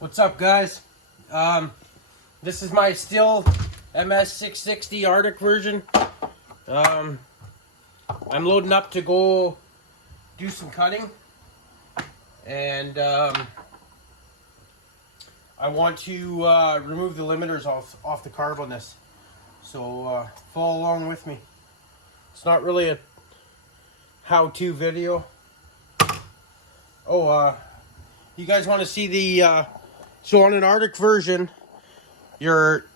What's up, guys? This is my still MS660 Arctic version. I'm loading up to go do some cutting, and I want to remove the limiters off the carb on this. So follow along with me. It's not really a how-to video. You guys want to see the so on an Arctic version, your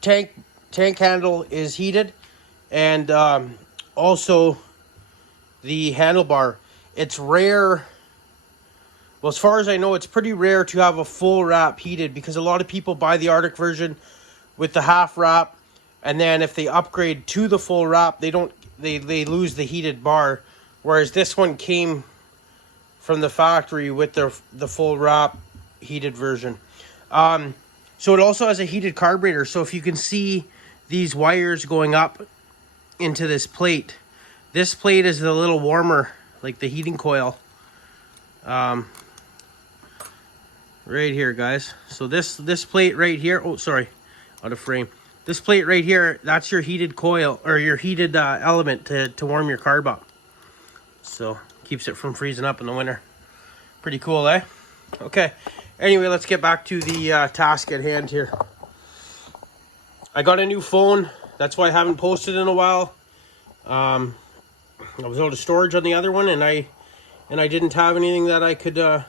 tank handle is heated, and also the handlebar. It's rare. Well, as far as I know, it's pretty rare to have a full wrap heated, because a lot of people buy the Arctic version with the half wrap, and then if they upgrade to the full wrap, they lose the heated bar. Whereas this one came from the factory with the full wrap heated version. So it also has a heated carburetor. So if you can see these wires going up into this plate is a little warmer, like the heating coil. Right here, guys. So this plate right here, oh sorry, out of frame. This plate right here, that's your heated coil, or your heated element to warm your carb up. So keeps it from freezing up in the winter. Pretty cool, eh? Okay. Anyway, let's get back to the task at hand here. I got a new phone. That's why I haven't posted in a while. I was out of storage on the other one, and I didn't have anything that I could. I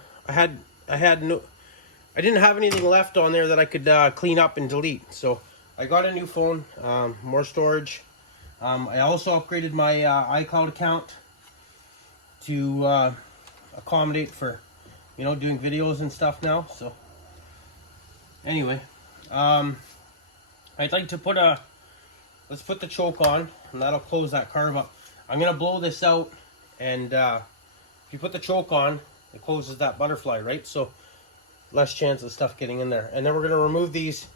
didn't have anything left on there that I could clean up and delete. So I got a new phone, more storage. I also upgraded my iCloud account to accommodate for, doing videos and stuff now. So anyway, I'd like to let's put the choke on, and that'll close that carb up. I'm gonna blow this out, and if you put the choke on, it closes that butterfly, right? So less chance of stuff getting in there. And then we're gonna remove these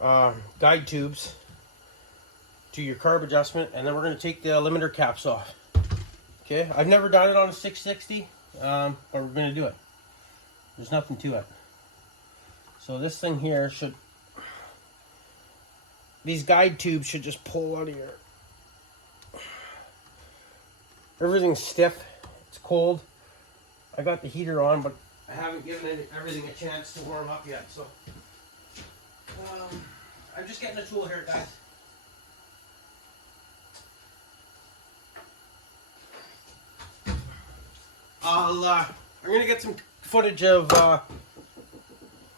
guide tubes to your carb adjustment, and then we're gonna take the limiter caps off. Okay, I've never done it on a 660, but we're gonna do it. There's nothing to it. So this thing here these guide tubes should just pull out of here. Everything's stiff, it's cold. I got the heater on, but I haven't given everything a chance to warm up yet. So I'm just getting a tool here, guys. I'm gonna get some footage of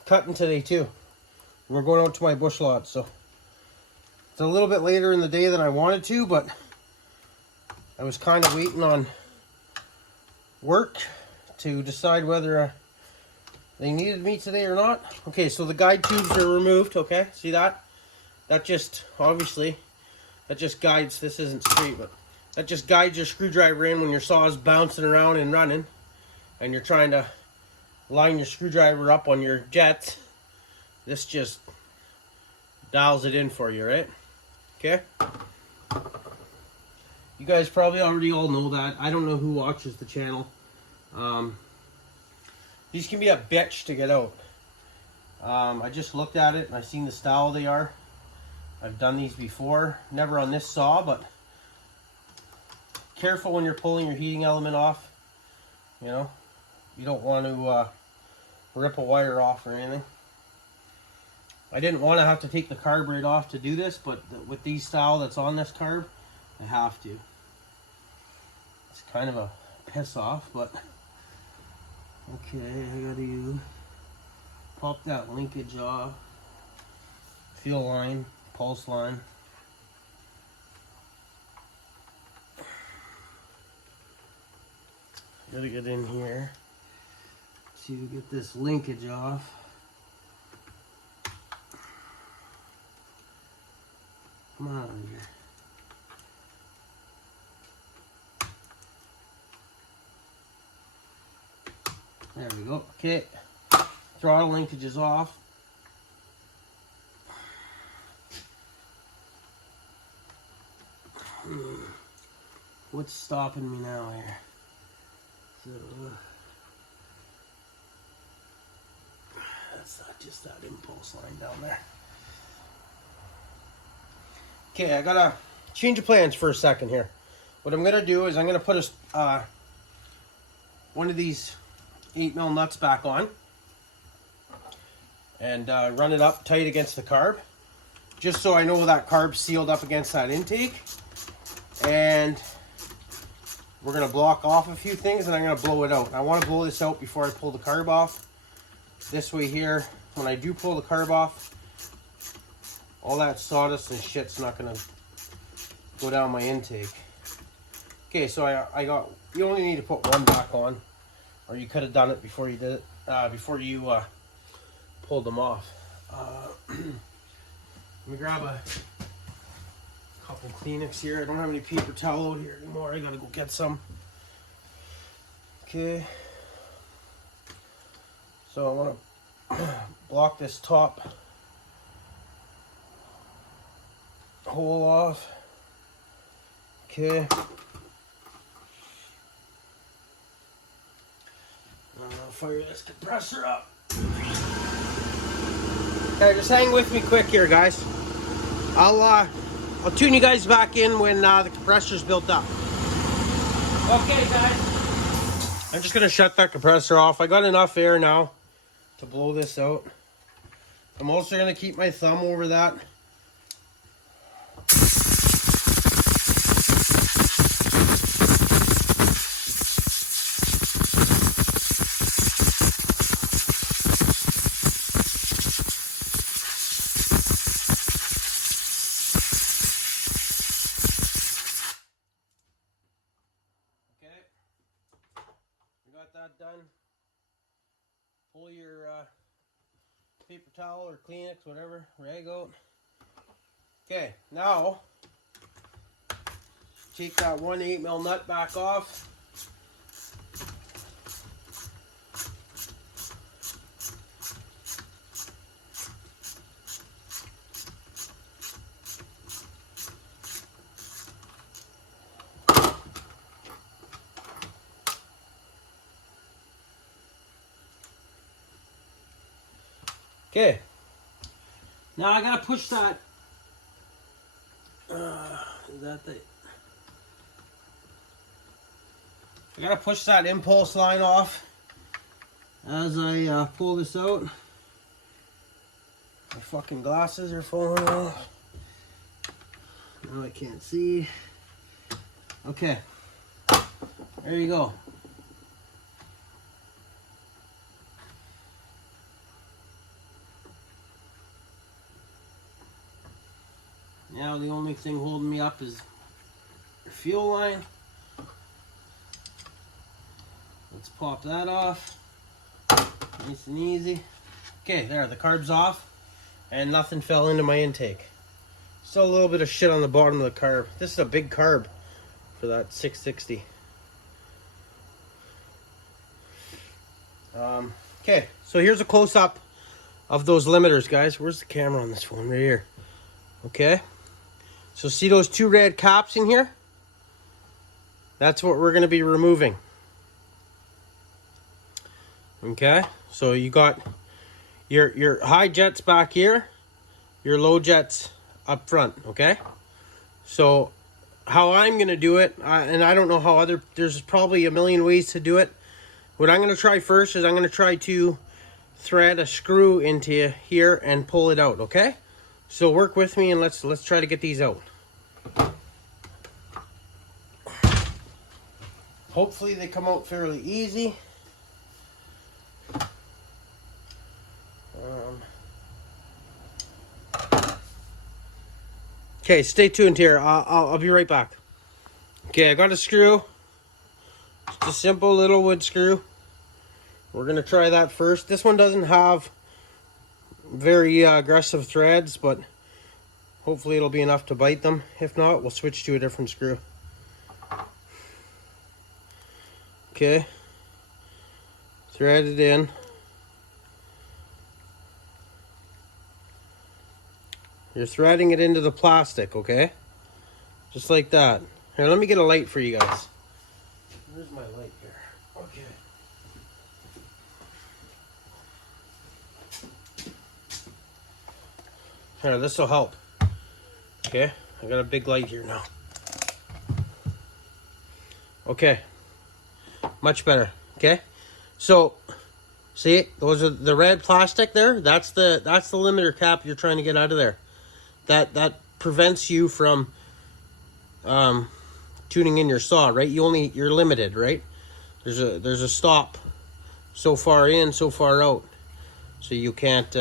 cutting today too. We're going out to my bush lot, so it's a little bit later in the day than I wanted to, but I was kind of waiting on work to decide whether they needed me today or not. Okay, so the guide tubes are removed. Okay, see that? That just guides. This isn't straight, but that just guides your screwdriver in when your saw is bouncing around and running, and you're trying to line your screwdriver up on your jets. This just dials it in for you, right? Okay. You guys probably already all know that. I don't know who watches the channel. These can be a bitch to get out. I just looked at it and I seen the style they are. I've done these before, never on this saw, but careful when you're pulling your heating element off. You don't want to rip a wire off or anything. I didn't want to have to take the carburetor off to do this, but with these style that's on this carb, I have to. It's kind of a piss off, but okay, I gotta pop that linkage off. Fuel line, pulse line. Gotta get in here to get this linkage off. Come on here. There we go. Okay. Throttle linkage is off. What's stopping me now here? So, just that impulse line down there. Okay, I gotta change of plans for a second here. What I'm gonna do is I'm gonna put one of these 8mm nuts back on and run it up tight against the carb, just so I know that carb's sealed up against that intake. And we're gonna block off a few things and I'm gonna blow it out. I want to blow this out before I pull the carb off. This way here, when I do pull the carb off, all that sawdust and shit's not gonna go down my intake. Okay, so I got, you only need to put one back on, or you could have done it before you did it, before you pulled them off. Let me grab a couple Kleenex here. I don't have any paper towel out here anymore. I gotta go get some. Okay. So I want to block this top hole off. Okay. I'll fire this compressor up. Okay, just hang with me quick here, guys. I'll tune you guys back in when the compressor's built up. Okay, guys. I'm just gonna shut that compressor off. I got enough air now to blow this out. I'm also gonna keep my thumb over that. That done. Pull your paper towel or Kleenex, whatever, rag out. Okay, now take that 1 8mm nut back off. Okay, now I gotta push that. Is that the? I gotta push that impulse line off as I pull this out. My fucking glasses are falling off. Now I can't see. Okay, there you go. Now the only thing holding me up is the fuel line. Let's pop that off. Nice and easy. Okay, there, the carb's off and nothing fell into my intake. Still a little bit of shit on the bottom of the carb. This is a big carb for that 660. Okay, so here's a close-up of those limiters, guys. Where's the camera on this phone? Right here. Okay. So see those two red caps in here? That's what we're going to be removing. Okay, so you got your high jets back here, your low jets up front, okay? So how I'm going to do it, and I don't know how there's probably a million ways to do it. What I'm going to try first is I'm going to try to thread a screw into here and pull it out, okay? So work with me and let's try to get these out. Hopefully they come out fairly easy. Okay, stay tuned here. I'll be right back. Okay, I got a screw. Just a simple little wood screw. We're gonna try that first. This one doesn't have very aggressive threads, but hopefully it'll be enough to bite them. If not, we'll switch to a different screw. Okay, thread it in. You're threading it into the plastic, okay? Just like that. Here, let me get a light for you guys. Where's my light here? Okay. Here, this will help. Okay, I got a big light here now. Okay, much better. Okay, so see, those are the red plastic there. That's the limiter cap you're trying to get out of there. That prevents you from tuning in your saw, right? You're limited, right? There's a stop so far in, so far out, so you can't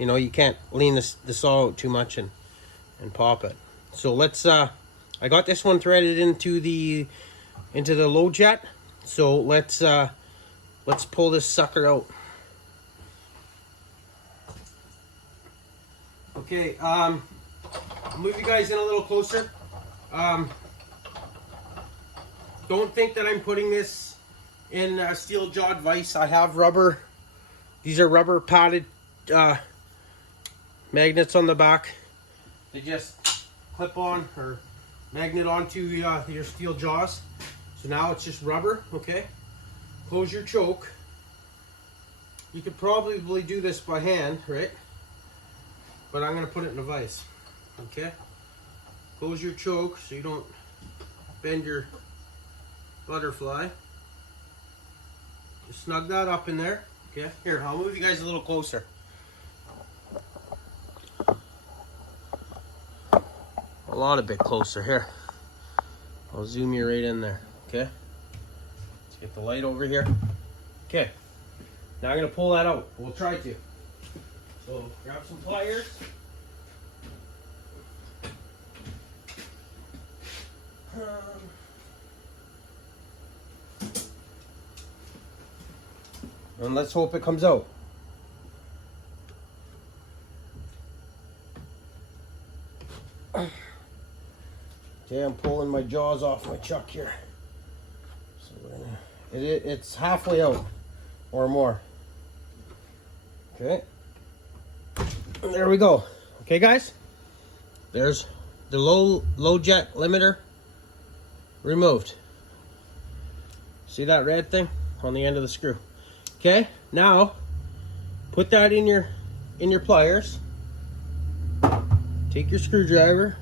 you can't lean the saw out too much and pop it. So let's I got this one threaded into the low jet. So let's pull this sucker out. Okay, I'll move you guys in a little closer. Don't think that I'm putting this in a steel jawed vise. I have rubber. These are rubber padded magnets on the back. They just clip on or magnet onto your steel jaws. So now it's just rubber, okay? Close your choke. You could probably do this by hand, right? But I'm gonna put it in a vise, okay? Close your choke so you don't bend your butterfly. Just snug that up in there, okay? Here, I'll move you guys a little closer. A lot a bit closer here. I'll zoom you right in there, okay? Let's get the light over here. Okay, now I'm gonna pull that out. We'll try to. So grab some pliers. And let's hope it comes out. Okay, I'm pulling my jaws off my chuck here. So it's halfway out or more. Okay. And there we go. Okay, guys. There's the low jet limiter removed. See that red thing on the end of the screw? Okay, now put that in your pliers. Take your screwdriver.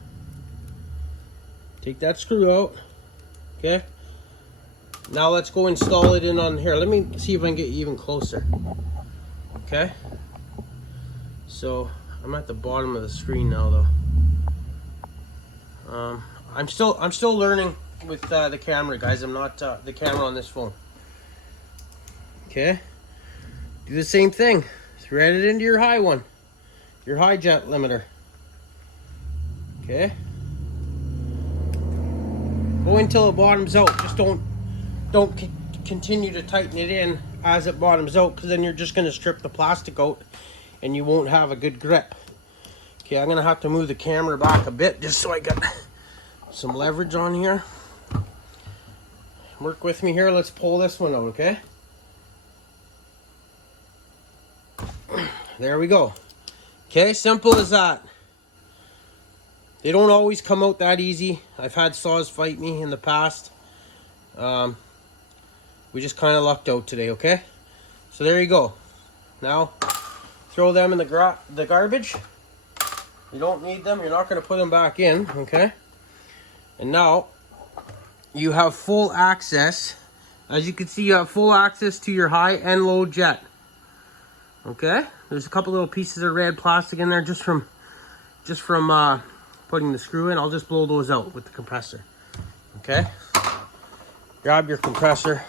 Take that screw out. Okay. Now let's go install it in on here. Let me see if I can get you even closer. Okay. So I'm at the bottom of the screen now, though. I'm still learning with the camera, guys. I'm not the camera on this phone. Okay. Do the same thing. Thread it into your high one, your high jet limiter. Okay. Go until it bottoms out. Just don't continue to tighten it in as it bottoms out, because then you're just going to strip the plastic out and you won't have a good grip. Okay, I'm going to have to move the camera back a bit just so I got some leverage on here. Work with me here. Let's pull this one out, okay? There we go. Okay, simple as that. They don't always come out that easy. I've had saws fight me in the past. We just kind of lucked out today, okay? So there you go. Now, throw them in the garbage. You don't need them. You're not going to put them back in, okay? And now, you have full access. As you can see, you have full access to your high and low jet. Okay? There's a couple little pieces of red plastic in there just from putting the screw in. I'll just blow those out with the compressor. Okay? Grab your compressor.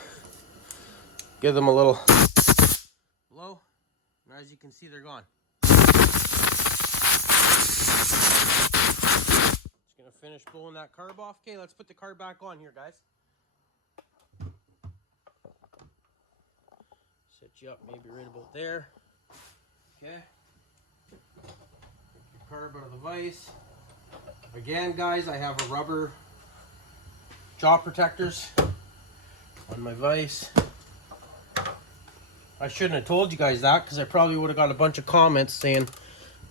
Give them a little blow. And as you can see, they're gone. Just gonna finish blowing that carb off. Okay, let's put the carb back on here, guys. Set you up maybe right about there. Okay. Take your carb out of the vise. Again, guys, I have a rubber jaw protectors on my vise. I shouldn't have told you guys that, because I probably would have got a bunch of comments saying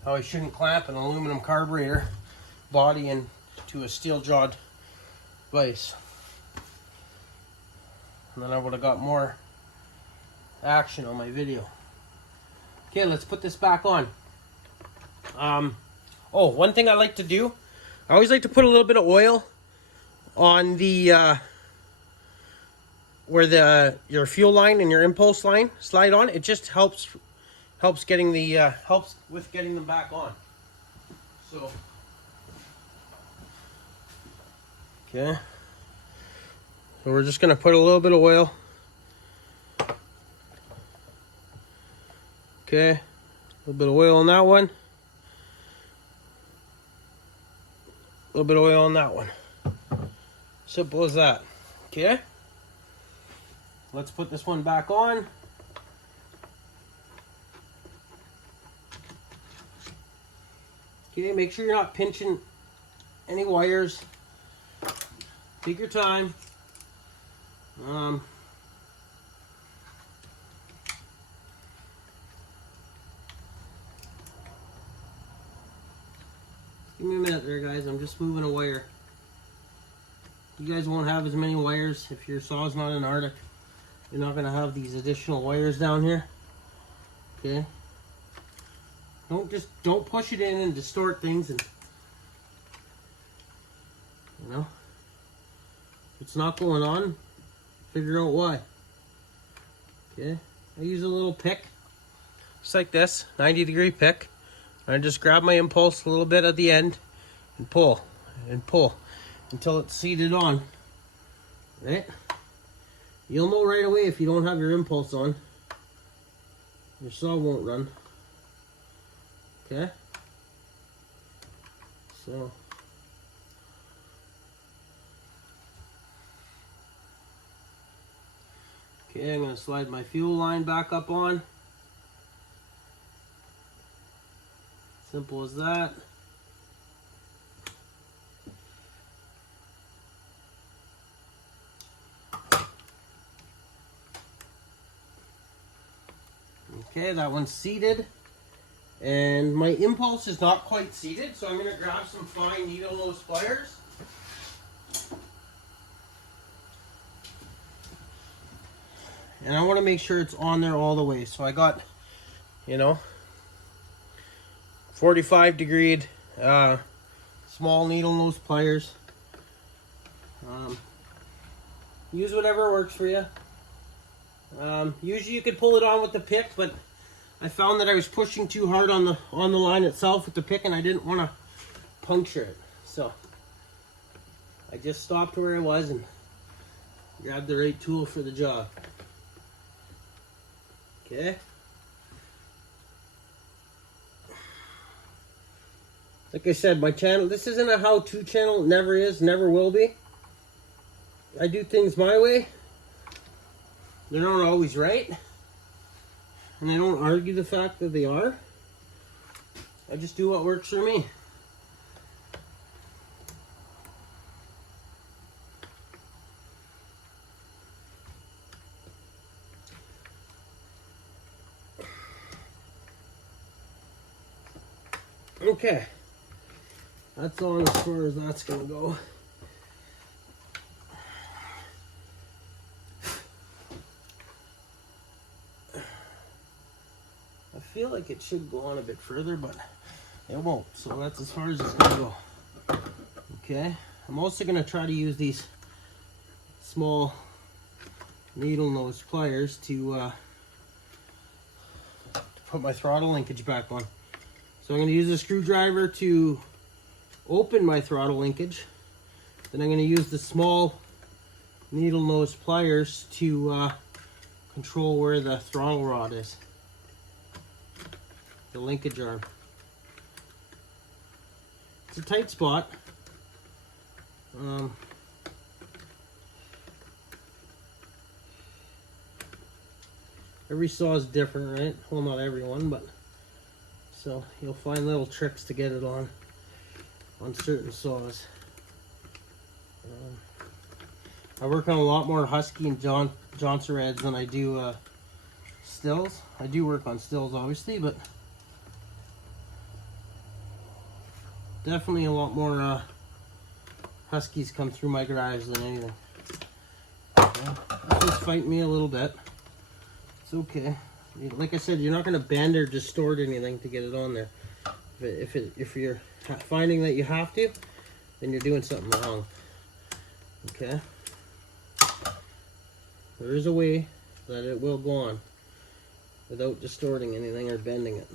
how I shouldn't clamp an aluminum carburetor body into a steel jawed vise. And then I would have got more action on my video. Okay, let's put this back on. Oh, one thing I like to do, I always like to put a little bit of oil on the where your fuel line and your impulse line slide on. It just helps getting the helps with getting them back on. So okay, so we're just gonna put a little bit of oil. Okay, a little bit of oil on that one. A little bit of oil on that one. Simple as that. Okay. Let's put this one back on. Okay, make sure you're not pinching any wires. Take your time. Give me a minute there, guys. I'm just moving a wire. You guys won't have as many wires if your saw's not in Arctic. You're not going to have these additional wires down here. Okay. Don't push it in and distort things, and you know, if it's not going on, figure out why. Okay. I use a little pick, just like this, 90-degree pick. I just grab my impulse a little bit at the end and pull until it's seated on. Right? You'll know right away if you don't have your impulse on. Your saw won't run. Okay? So okay, I'm going to slide my fuel line back up on. Simple as that. Okay, that one's seated. And my impulse is not quite seated, so I'm going to grab some fine needle nose pliers. And I want to make sure it's on there all the way. So I got, you know, 45-degree small needle nose pliers. Use whatever works for you. Usually you could pull it on with the pick, but I found that I was pushing too hard on the line itself with the pick, and I didn't want to puncture it. So I just stopped where I was and grabbed the right tool for the job. Okay. Like I said, my channel, this isn't a how-to channel. It never is, never will be. I do things my way. They're not always right. And I don't argue the fact that they are. I just do what works for me. Okay. That's on as far as that's going to go. I feel like it should go on a bit further, but it won't. So that's as far as it's going to go. Okay. I'm also going to try to use these small needle nose pliers to put my throttle linkage back on. So I'm going to use a screwdriver to open my throttle linkage. Then I'm going to use the small needle nose pliers to control where the throttle rod is. The linkage arm. It's a tight spot. Every saw is different, right? Well, not everyone, but so you'll find little tricks to get it on certain saws. I work on a lot more Husky and Johnson Reds than I do stills. I do work on stills, obviously, but definitely a lot more Huskies come through my garage than anything. Okay. This one's fighting me a little bit. It's okay. Like I said, you're not going to bend or distort anything to get it on there. If you're finding that you have to, then you're doing something wrong. Okay. There is a way that it will go on without distorting anything or bending it.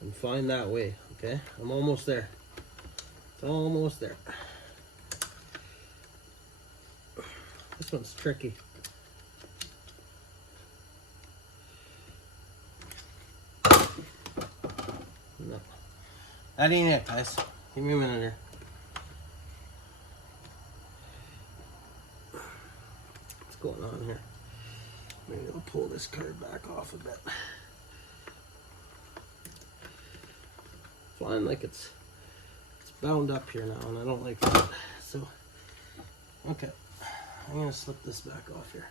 And find that way. Okay. I'm almost there. It's almost there. This one's tricky. No. That ain't it, guys. Give me a minute here. What's going on here? Maybe I'll pull this card back off a bit. Fine, like it's bound up here now, and I don't like that. So, okay. I'm gonna slip this back off here.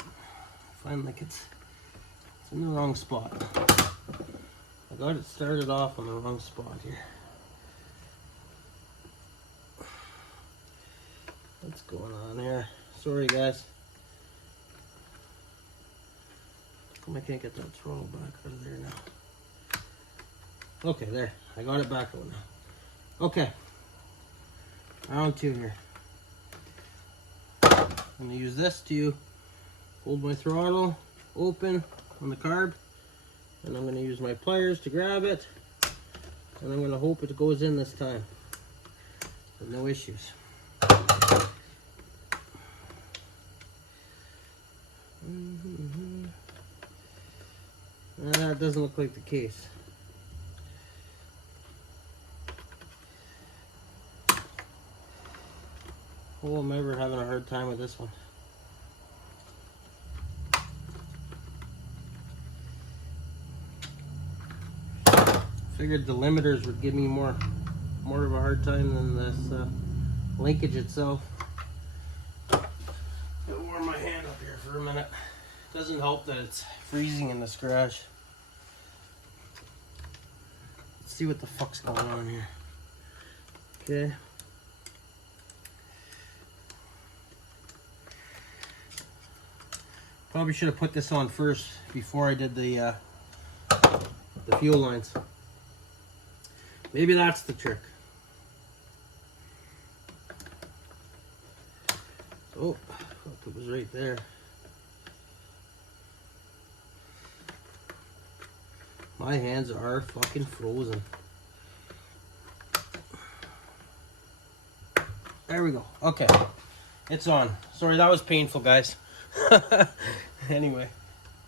I find like it's in the wrong spot. I got it started off on the wrong spot here. What's going on here? Sorry guys. I can't get that throttle back out of there now. Okay, there. I got it back out now. Okay. Round 2 here. I'm going to use this to hold my throttle open on the carb, and I'm going to use my pliers to grab it, and I'm going to hope it goes in this time with no issues. That doesn't look like the case. Oh, I'm ever having a hard time with this one. Figured the limiters would give me more of a hard time than this linkage itself. I'll warm my hand up here for a minute. Doesn't help that it's freezing in this garage. Let's see what the fuck's going on here. Okay. Probably should have put this on first before I did the fuel lines. Maybe that's the trick. Oh, it was right there. My hands are fucking frozen. There we go. Okay. It's on. Sorry, that was painful, guys. Anyway,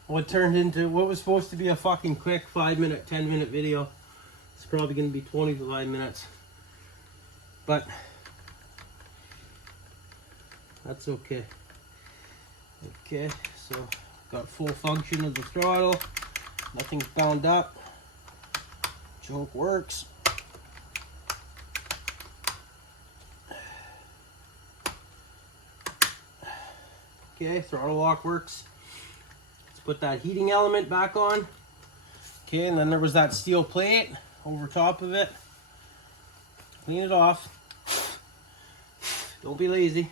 what was supposed to be a fucking quick 5-minute, 10-minute video, it's probably going to be 25 minutes. But that's okay. Okay, so got full function of the throttle. Nothing's bound up. Choke works. Okay, throttle lock works. Let's put that heating element back on. Okay, and then there was that steel plate over top of it. Clean it off. Don't be lazy.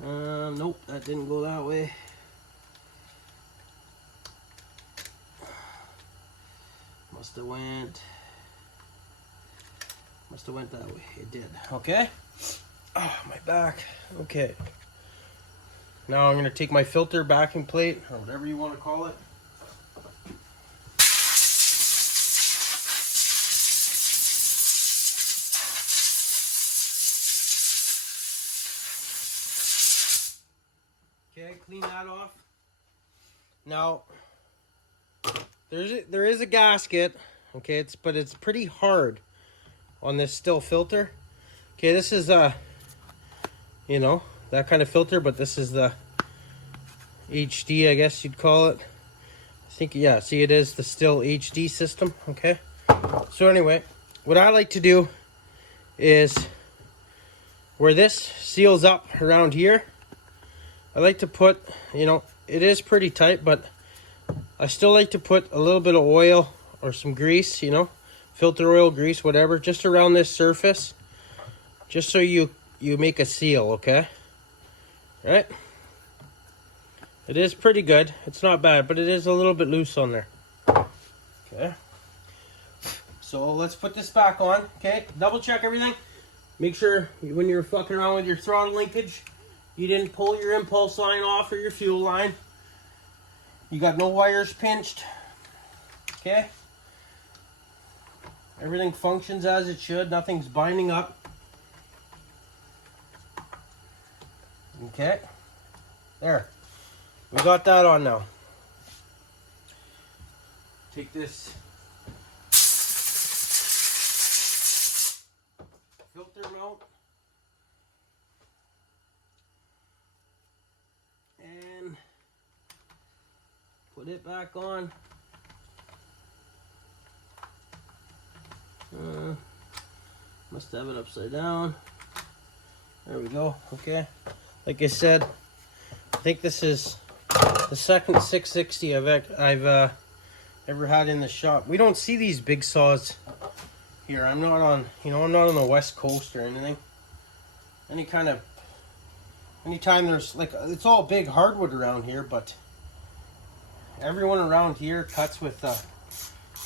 Nope, that didn't go that way. Must have went that way. It did. Okay. Oh, my back. Okay. Now I'm going to take my filter backing plate, or whatever you want to call it. Okay, clean that off. Now, there is a gasket. Okay, but it's pretty hard on this still filter. Okay, this is you know, that kind of filter, but this is the HD, I guess you'd call it. I think, yeah, see, it is the still HD system. Okay, so anyway, what I like to do is where this seals up around here, I like to put, you know, it is pretty tight, but I still like to put a little bit of oil or some grease, you know, filter oil, grease, whatever, just around this surface, just so you make a seal. Okay, right? It is pretty good. It's not bad, but it is a little bit loose on there. Okay. So let's put this back on. Okay. Double check everything. Make sure when you're fucking around with your throttle linkage, you didn't pull your impulse line off or your fuel line. You got no wires pinched. Okay. Everything functions as it should. Nothing's binding up. Okay. There. We got that on now. Take this filter mount and put it back on. Must have it upside down. There we go. Okay. Like I said, I think this is the second 660 I've ever had in the shop. We don't see these big saws here. I'm not on, I'm not on the West Coast or anything. Anytime there's like, it's all big hardwood around here, but everyone around here cuts with a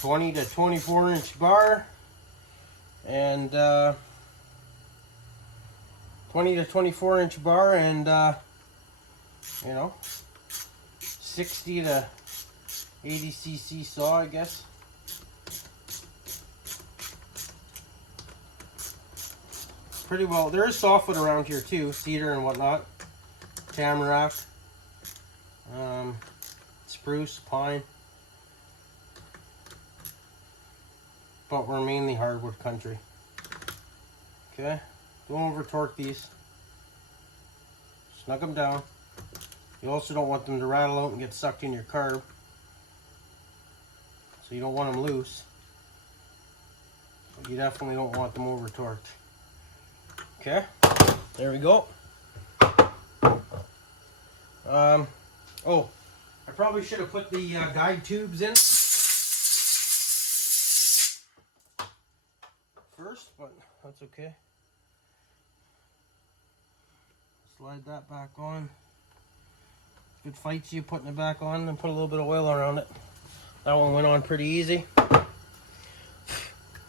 20 to 24 inch bar and 20 to 24 inch bar and 60 to 80 cc saw, I guess. Pretty well. There is softwood around here too, cedar and whatnot, tamarack, spruce, pine, but we're mainly hardwood country. Okay, don't over torque these. Snug them down. You also don't want them to rattle out and get sucked in your carb. So you don't want them loose. But you definitely don't want them over torqued. Okay, there we go. Oh, I probably should have put the guide tubes in first, but that's okay. Slide that back on. Good fights you putting it back on and put a little bit of oil around it. That one went on pretty easy. What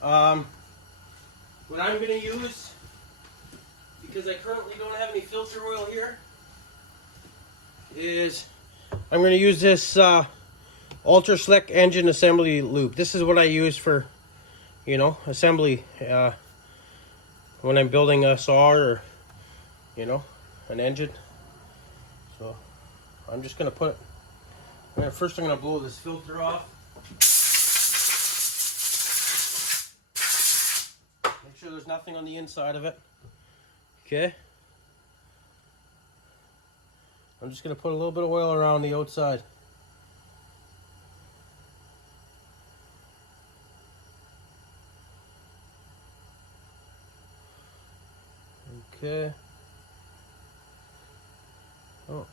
I'm going to use, because I currently don't have any filter oil here, is I'm going to use this Ultra Slick engine assembly lube. This is what I use for, assembly when I'm building a saw or, an engine. So I'm just going to put it, first I'm going to blow this filter off. Make sure there's nothing on the inside of it. Okay. I'm just going to put a little bit of oil around the outside. Okay. Oh.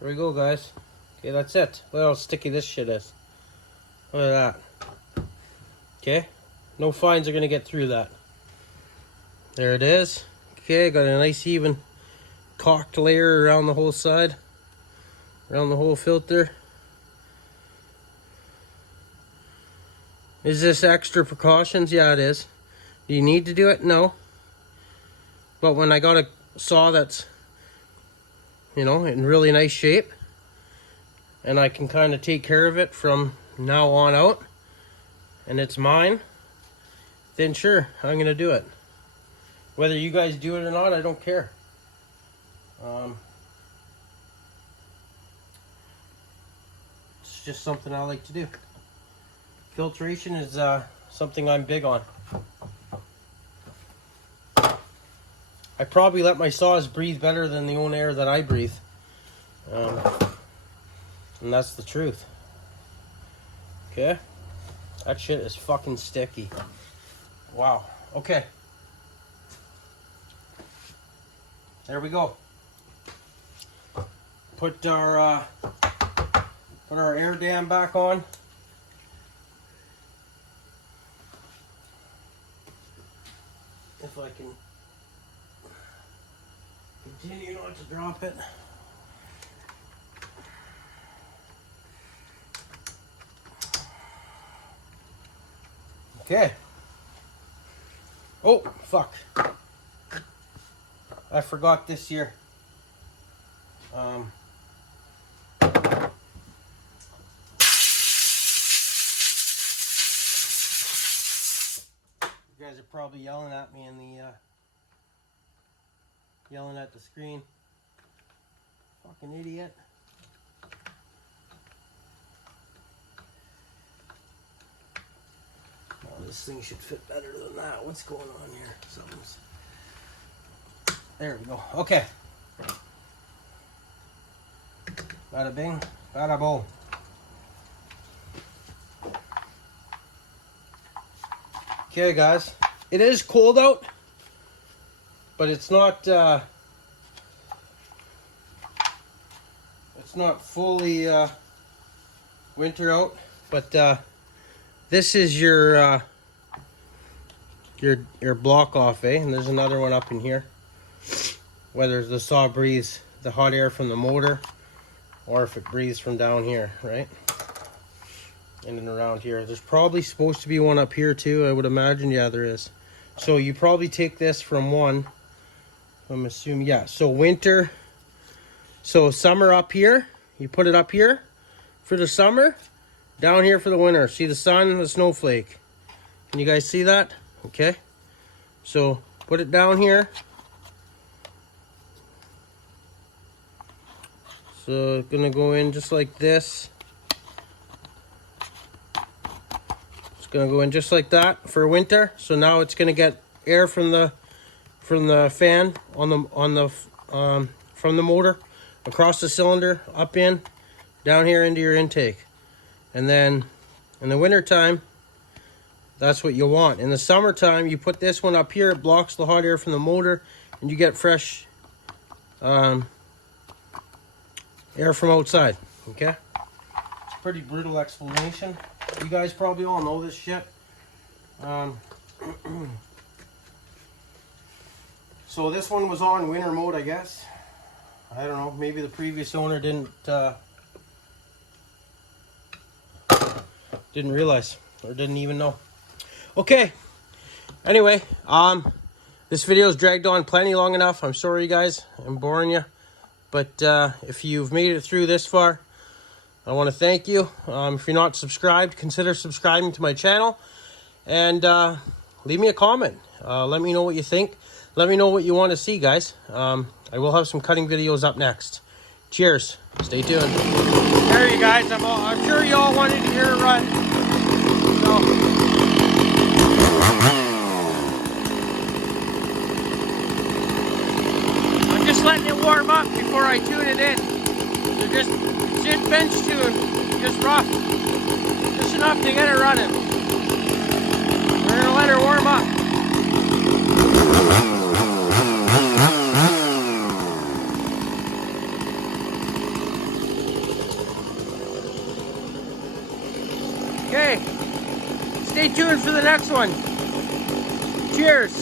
There we go, guys. Okay, that's it. Look how sticky this shit is. Look at that. Okay. No fines are going to get through that. There it is. Okay, got a nice even caulked layer around the whole side. Around the whole filter. Is this extra precautions? Yeah, it is. Do you need to do it? No. But when I got a saw that's, in really nice shape, and I can kind of take care of it from now on out, and it's mine, then sure, I'm going to do it. Whether you guys do it or not, I don't care. It's just something I like to do. Filtration is something I'm big on. I probably let my saws breathe better than the own air that I breathe. And that's the truth. Okay? That shit is fucking sticky. Wow. Okay. There we go. Put our air dam back on. If I can continue not to drop it. Okay. Oh, fuck. I forgot this here. You guys are probably yelling at me in the yelling at the screen. Fucking idiot. Oh, this thing should fit better than that. What's going on here? Something's... There we go. Okay. Bada bing, bada boom. Okay, guys. It is cold out, but it's not fully winter out. But this is your block off, eh? And there's another one up in here. Whether the saw breathes the hot air from the motor, or if it breathes from down here, right? In and around here. There's probably supposed to be one up here too, I would imagine. Yeah, there is. So you probably take this from one. I'm assuming, yeah. So winter, so summer up here. You put it up here for the summer, down here for the winter. See the sun, the snowflake. Can you guys see that? Okay. So put it down here. So it's gonna go in just like this. It's gonna go in just like that for winter. So now it's gonna get air from the fan from the motor across the cylinder, up in, down here into your intake. And then in the winter time, that's what you want. In the summertime, you put this one up here, it blocks the hot air from the motor, and you get fresh air from outside. Okay, it's a pretty brutal explanation. You guys probably all know this shit. So this one was on winter mode, I guess. I don't know, maybe the previous owner didn't realize or didn't even know. Okay, anyway, this video's dragged on plenty long enough. I'm sorry, guys, I'm boring you. But if you've made it through this far, I want to thank you. If you're not subscribed, consider subscribing to my channel. And leave me a comment. Let me know what you think. Let me know what you want to see, guys. I will have some cutting videos up next. Cheers. Stay tuned. There you guys. I'm sure you all wanted to hear it run. So... just letting it warm up before I tune it in. So just bench tune, just rough, just enough to get it running. We're gonna let her warm up. Okay, stay tuned for the next one. Cheers.